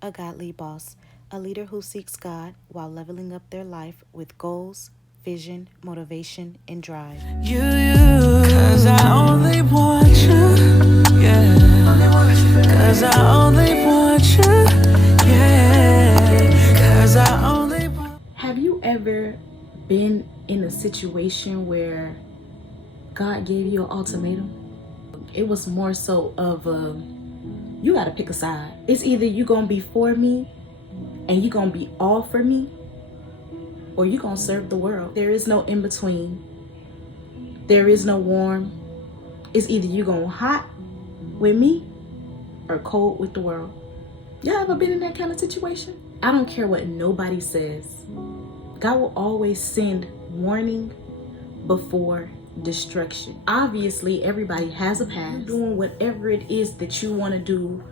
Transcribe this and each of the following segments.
a godly boss, a leader who seeks God while leveling up their life with goals, vision, motivation, and drive. Cause I only want you, yeah. Cause I only want you, yeah. Cause I only want. Have you ever been in a situation where God gave you an ultimatum? It was more so of you gotta pick a side. It's either you gonna be for me and you gonna be all for me, or you gonna serve the world. There is no in between. There is no warm. It's either you gonna hot with me or cold with the world. Y'all ever been in that kind of situation? I don't care what nobody says. God will always send warning before destruction. Obviously, everybody has a past. Doing whatever it is that you want to do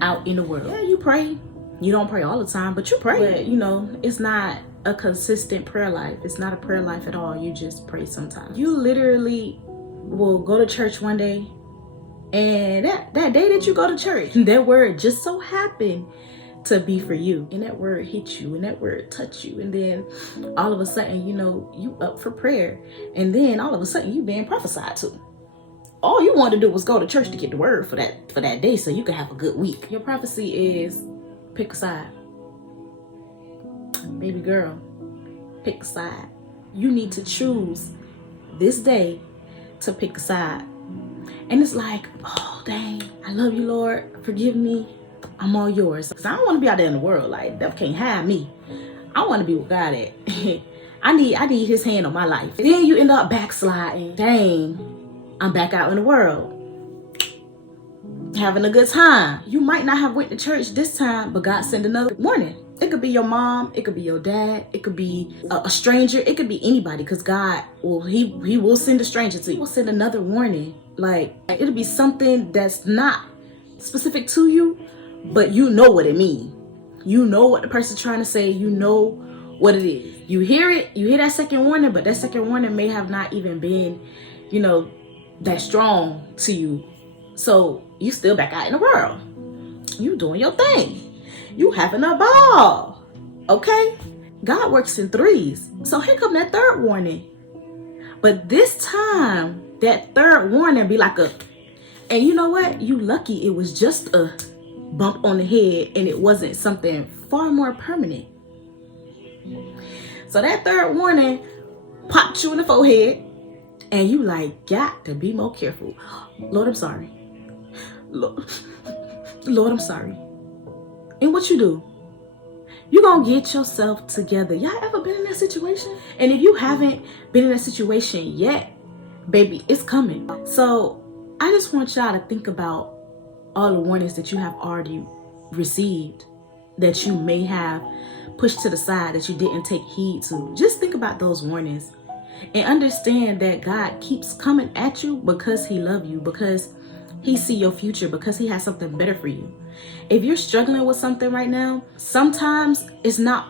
out in the world. Yeah, you pray. You don't pray all the time, but you pray. But, you know, it's not a consistent prayer life. It's not a prayer life at all. You just pray sometimes. You literally will go to church one day, and that day that you go to church, that word just so happened to be for you, and that word hit you, and that word touch you, and then all of a sudden, you know, you up for prayer, and then all of a sudden you being prophesied to. All you wanted to do was go to church to get the word for that day so you can have a good week. Your prophecy is pick a side. Baby girl, pick a side. You need to choose this day to pick a side. And it's like, oh dang, I love you, Lord, forgive me, I'm all yours. Because I don't want to be out there in the world. Like, devil can't hide me. I want to be with God at. I need his hand on my life. And then you end up backsliding. Dang, I'm back out in the world, having a good time. You might not have went to church this time, but God sent another warning. It could be your mom, it could be your dad, it could be a stranger, it could be anybody, because God will, he will send a stranger to you. He will send another warning. Like, it'll be something that's not specific to you, but you know what it means. You know what the person's trying to say. You know what it is. You hear it, you hear that second warning, but that second warning may have not even been, you know, that strong to you. So you still back out in the world. You doing your thing. You having a ball. Okay? God works in threes. So here come that third warning. But this time, that third warning be like a, and you know what? You lucky it was just a bump on the head and it wasn't something far more permanent. So that third warning popped you in the forehead and you like, got to be more careful. Lord, I'm sorry. Lord, I'm sorry. And what you do? You gonna get yourself together. Y'all ever been in that situation? And if you haven't been in that situation yet, baby, it's coming. So I just want y'all to think about all the warnings that you have already received, that you may have pushed to the side, that you didn't take heed to. Just think about those warnings and understand that God keeps coming at you because he loves you, because he see your future, because he has something better for you. If you're struggling with something right now, sometimes it's not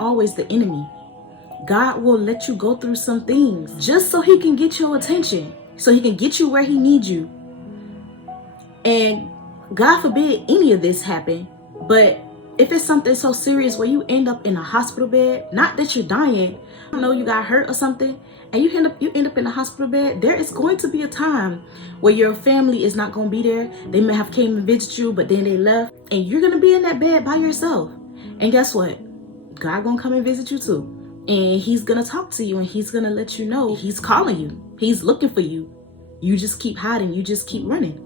always the enemy. God will let you go through some things just so he can get your attention, so he can get you where he needs you. And God forbid any of this happen, but if it's something so serious where you end up in a hospital bed, not that you're dying, you know, you got hurt or something, and you end up in a hospital bed, there is going to be a time where your family is not going to be there. They may have came and visited you, but then they left, and you're going to be in that bed by yourself. And guess what? God going to come and visit you too. And he's going to talk to you, and he's going to let you know he's calling you. He's looking for you. You just keep hiding. You just keep running.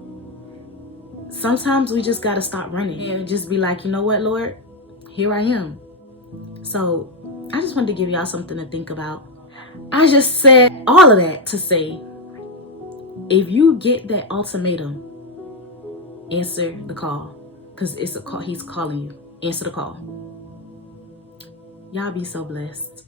Sometimes we just got to stop running and just be like, you know what, Lord, here I am. So I just wanted to give y'all something to think about. I just said all of that to say, if you get that ultimatum, answer the call, because it's a call. He's calling you. Answer the call. Y'all be so blessed.